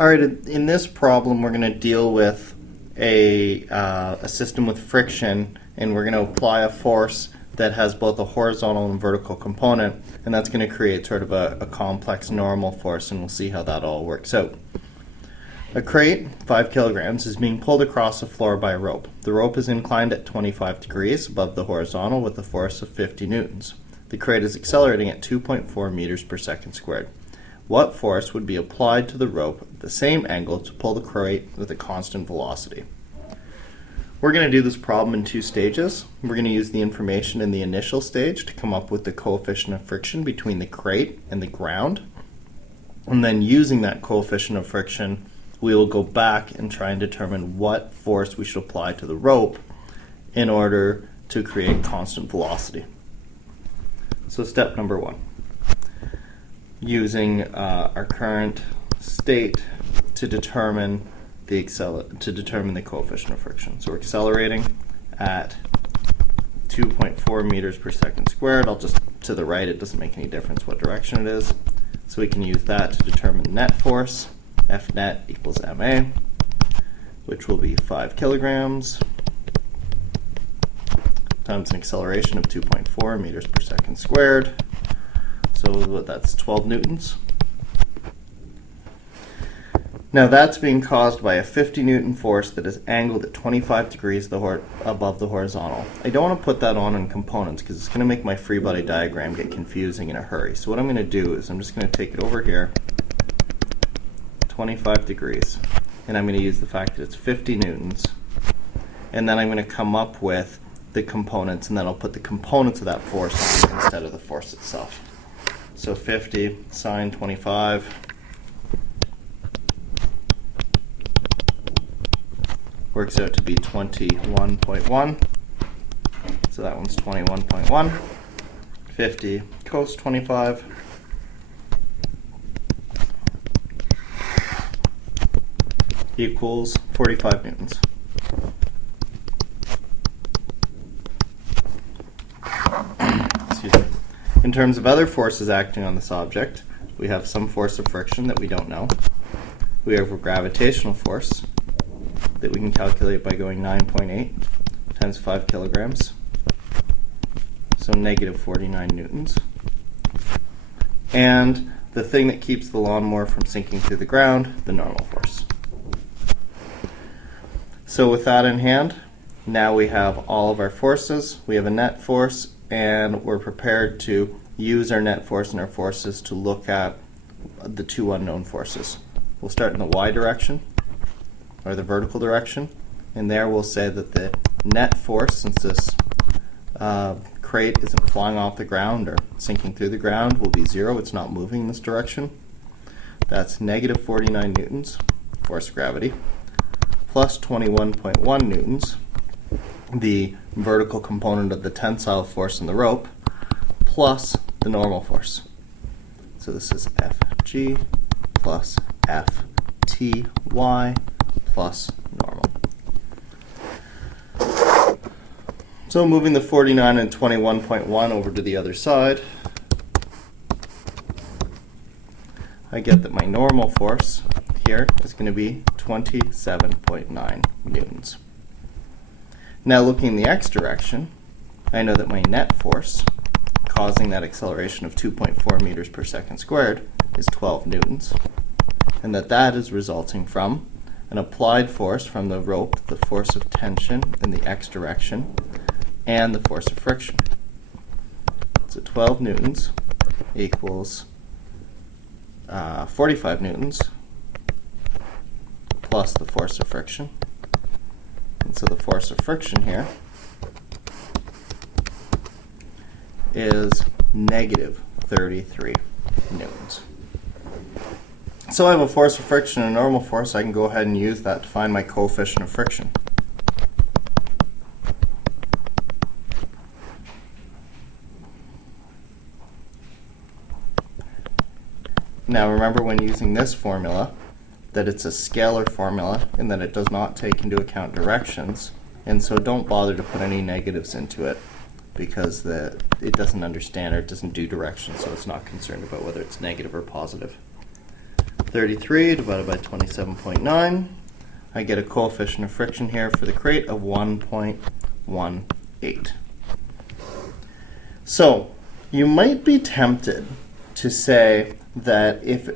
All right, in this problem, we're going to deal with a system with friction, and we're going to apply a force that has both a horizontal and vertical component, and that's going to create sort of a complex normal force, and we'll see how that all works out. A crate, 5 kilograms, is being pulled across the floor by a rope. The rope is inclined at 25 degrees above the horizontal with a force of 50 newtons. The crate is accelerating at 2.4 meters per second squared. What force would be applied to the rope at the same angle to pull the crate with a constant velocity? We're going to do this problem in 2 stages. We're going to use the information in the initial stage to come up with the coefficient of friction between the crate and the ground. And then using that coefficient of friction, we will go back and try and determine what force we should apply to the rope in order to create constant velocity. So step number 1. Using our current state to determine the coefficient of friction. So we're accelerating at 2.4 meters per second squared. I'll just to the right, it doesn't make any difference what direction it is. So we can use that to determine the net force. F net equals ma, which will be 5 kilograms times an acceleration of 2.4 meters per second squared. So that's 12 newtons. Now that's being caused by a 50 newton force that is angled at 25 degrees above the horizontal. I don't want to put that on in components because it's going to make my free body diagram get confusing in a hurry. So what I'm going to do is I'm just going to take it over here, 25 degrees, and I'm going to use the fact that it's 50 newtons, and then I'm going to come up with the components, and then I'll put the components of that force on instead of the force itself. So 50 sine 25 works out to be 21.1. So that one's 21.1. 50 cos 25 equals 45 newtons. Excuse me. In terms of other forces acting on this object, we have some force of friction that we don't know. We have a gravitational force that we can calculate by going 9.8 times 5 kilograms, so negative 49 newtons. And the thing that keeps the lawnmower from sinking through the ground, the normal force. So with that in hand, now we have all of our forces. We have a net force, and we're prepared to use our net force and our forces to look at the 2 unknown forces. We'll start in the y direction, or the vertical direction, and there we'll say that the net force, since this crate isn't flying off the ground or sinking through the ground, will be 0. It's not moving in this direction. That's negative 49 newtons, force of gravity, plus 21.1 newtons, the vertical component of the tensile force in the rope, plus the normal force. So this is Fg plus Fty plus normal. So moving the 49 and 21.1 over to the other side, I get that my normal force here is going to be 27.9 newtons. Now looking in the x direction, I know that my net force causing that acceleration of 2.4 meters per second squared is 12 newtons, and that is resulting from an applied force from the rope, the force of tension in the x direction, and the force of friction. So 12 newtons equals 45 newtons plus the force of friction. And so the force of friction here is negative 33 newtons. So I have a force of friction and a normal force. I can go ahead and use that to find my coefficient of friction. Now remember, when using this formula, that it's a scalar formula and that it does not take into account directions, and so don't bother to put any negatives into it because it doesn't understand or it doesn't do directions, so it's not concerned about whether it's negative or positive. 33 divided by 27.9. I get a coefficient of friction here for the crate of 1.18. So you might be tempted to say that if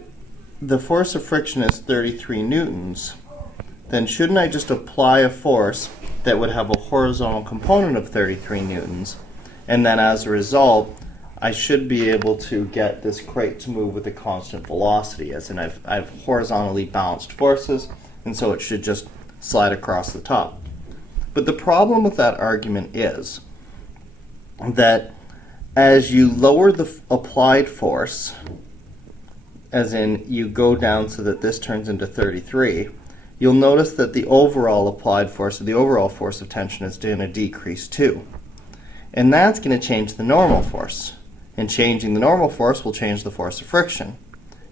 the force of friction is 33 newtons, then shouldn't I just apply a force that would have a horizontal component of 33 newtons, and then as a result I should be able to get this crate to move with a constant velocity, as in I've horizontally balanced forces, and so it should just slide across the top. But the problem with that argument is that as you lower the applied force, as in you go down so that this turns into 33, you'll notice that the overall applied force, or the overall force of tension, is going to decrease too. And that's going to change the normal force. And changing the normal force will change the force of friction.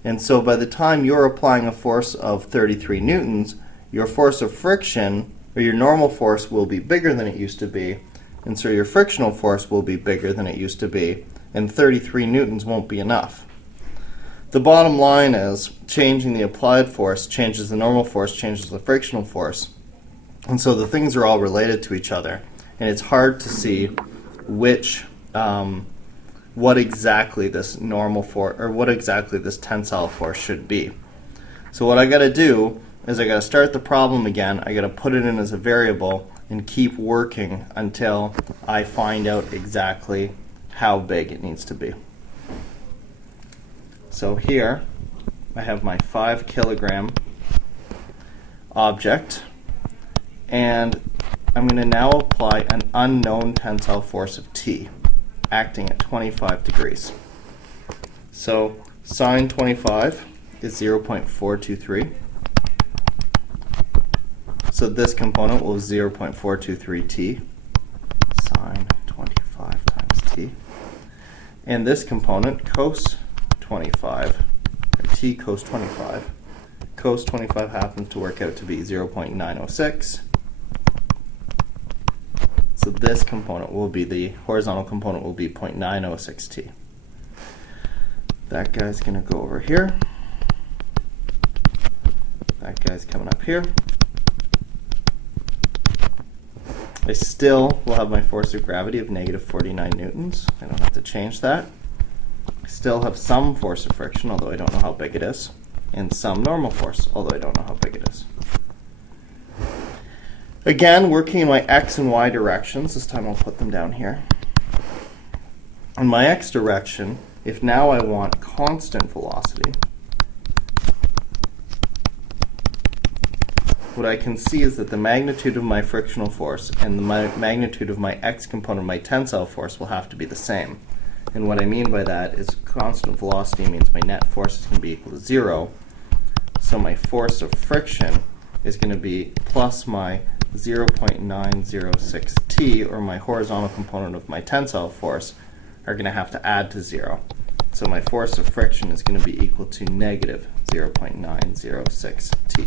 And so by the time you're applying a force of 33 newtons, your force of friction, or your normal force, will be bigger than it used to be, and so your frictional force will be bigger than it used to be, and 33 newtons won't be enough. The bottom line is changing the applied force changes the normal force, changes the frictional force, and so the things are all related to each other, and it's hard to see what exactly this normal force, or what exactly this tensile force should be. So what I got to do is I got to start the problem again. I got to put it in as a variable and keep working until I find out exactly how big it needs to be. So here I have my 5 kilogram object, and I'm going to now apply an unknown tensile force of T, acting at 25 degrees. So sine 25 is 0.423. So this component will be 0.423 T, sine 25 times T. And this component, cos 25, or T cos 25. Cos 25 happens to work out to be 0.906. So this component will be, the horizontal component will be 0.906 T. That guy's going to go over here. That guy's coming up here. I still will have my force of gravity of negative 49 newtons. I don't have to change that. I still have some force of friction, although I don't know how big it is, and some normal force, although I don't know how big it is. Again, working in my x and y directions, this time I'll put them down here. In my x direction, if now I want constant velocity, what I can see is that the magnitude of my frictional force and the magnitude of my x component, my tensile force, will have to be the same. And what I mean by that is constant velocity means my net force is going to be equal to 0. So my force of friction is going to be plus my 0.906 T, or my horizontal component of my tensile force, are going to have to add to 0. So my force of friction is going to be equal to negative 0.906 T.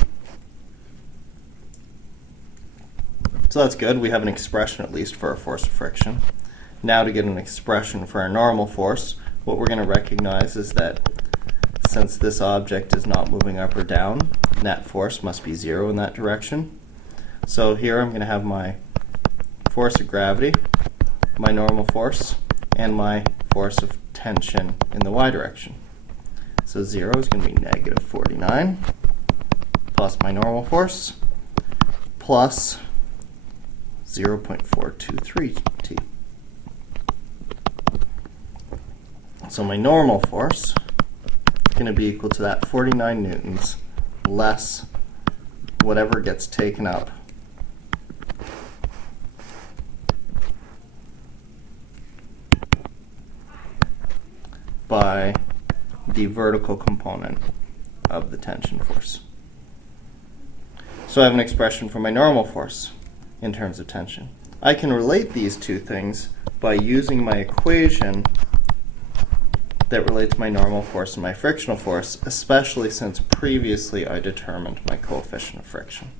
So that's good. We have an expression at least for our force of friction. Now to get an expression for our normal force, what we're going to recognize is that since this object is not moving up or down, net force must be 0 in that direction. So here I'm going to have my force of gravity, my normal force, and my force of tension in the y direction. So 0 is going to be negative 49 plus my normal force plus 0.423 T. So my normal force is going to be equal to that 49 newtons less whatever gets taken up by the vertical component of the tension force. So I have an expression for my normal force in terms of tension. I can relate these two things by using my equation that relates my normal force and my frictional force, especially since previously I determined my coefficient of friction.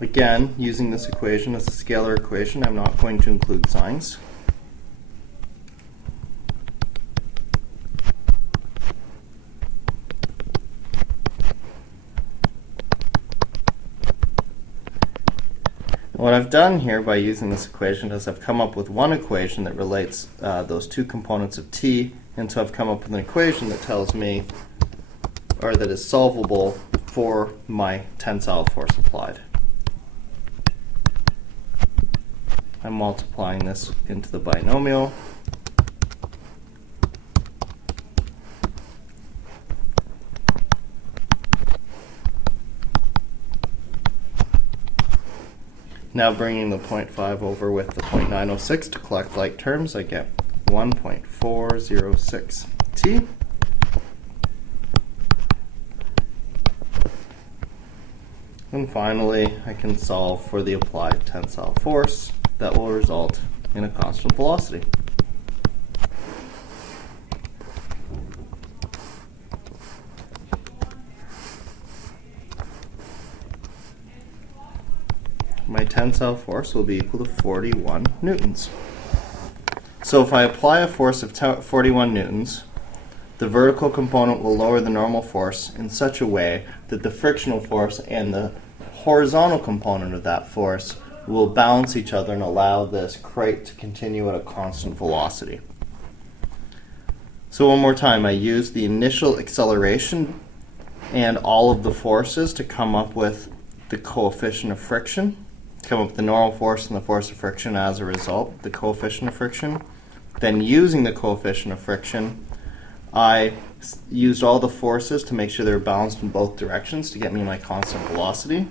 Again, using this equation as a scalar equation, I'm not going to include signs. What I've done here by using this equation is I've come up with one equation that relates those two components of T, and so I've come up with an equation that tells me, or that is solvable for my tensile force applied. I'm multiplying this into the binomial. Now bringing the 0.5 over with the 0.906 to collect like terms, I get 1.406 T. And finally, I can solve for the applied tensile force that will result in a constant velocity. My tensile force will be equal to 41 newtons. So if I apply a force of 41 newtons, the vertical component will lower the normal force in such a way that the frictional force and the horizontal component of that force will balance each other and allow this crate to continue at a constant velocity. So one more time, I used the initial acceleration and all of the forces to come up with the coefficient of friction, come up with the normal force and the force of friction as a result, the coefficient of friction. Then using the coefficient of friction, I used all the forces to make sure they were balanced in both directions to get me my constant velocity,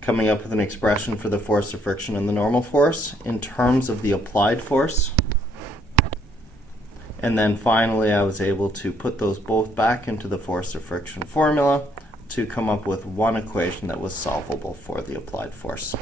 coming up with an expression for the force of friction and the normal force in terms of the applied force. And then finally I was able to put those both back into the force of friction formula to come up with one equation that was solvable for the applied force.